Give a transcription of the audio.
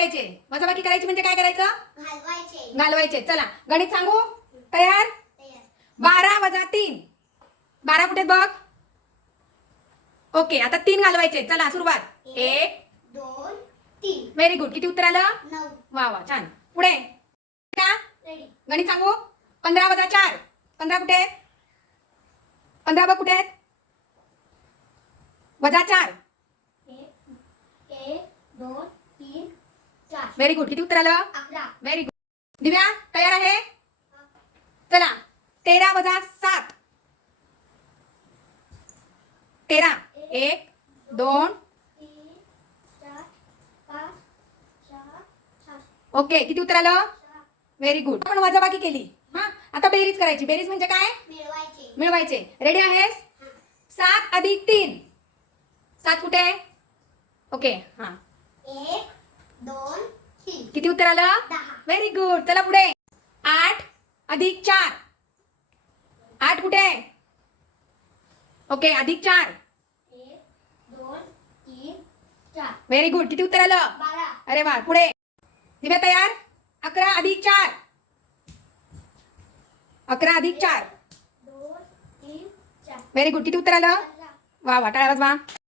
करायचे? वजाबाकी करायची म्हणजे काय करायचं? घालवायचे. घालवायचे. चला गणित सांगू? तयार? तयार. बारा वजा तीन. बारा कुठे बघ. ओके आता तीन घालवायचे. चला सुरुवात. एक दोन तीन. व्हेरी गुड किती उत्तर आलं? वा वा छान. पुढे. का? गणित सांगू? पंधरा वजा चार. पंधरा कुठे? आहेत पंधरा बघ कुठे आहेत? वजा चार. एक दोन व्हेरी गुड किती उत्तर आलं? व्हेरी गुड दिव्या तयार आहे? चला. तेरा वजा सात. तेरा. एक दोन. ओके किती उत्तर आलं? व्हेरी गुड आपण वजाबाकी केली. हा आता बेरीज करायची. बेरीज म्हणजे काय? मिळवायचे. मिळवायचे. रेडी आहेस? सात अधिक तीन. सात कुठे? आहे ओके हा. एक किती उत्तर आलं? व्हेरी गुड चला पुढे. आठ अधिक चार. आठ कुठे? आहे ओके अधिक चार. एक दोन तीन चार. व्हेरी गुड किती उत्तर आलं? अरे वा पुढे. दिव्या तयार? अकरा अधिक चार. अकरा अधिक चार. व्हेरी गुड किती उत्तर आलं? वा वा टाळा वाजवा.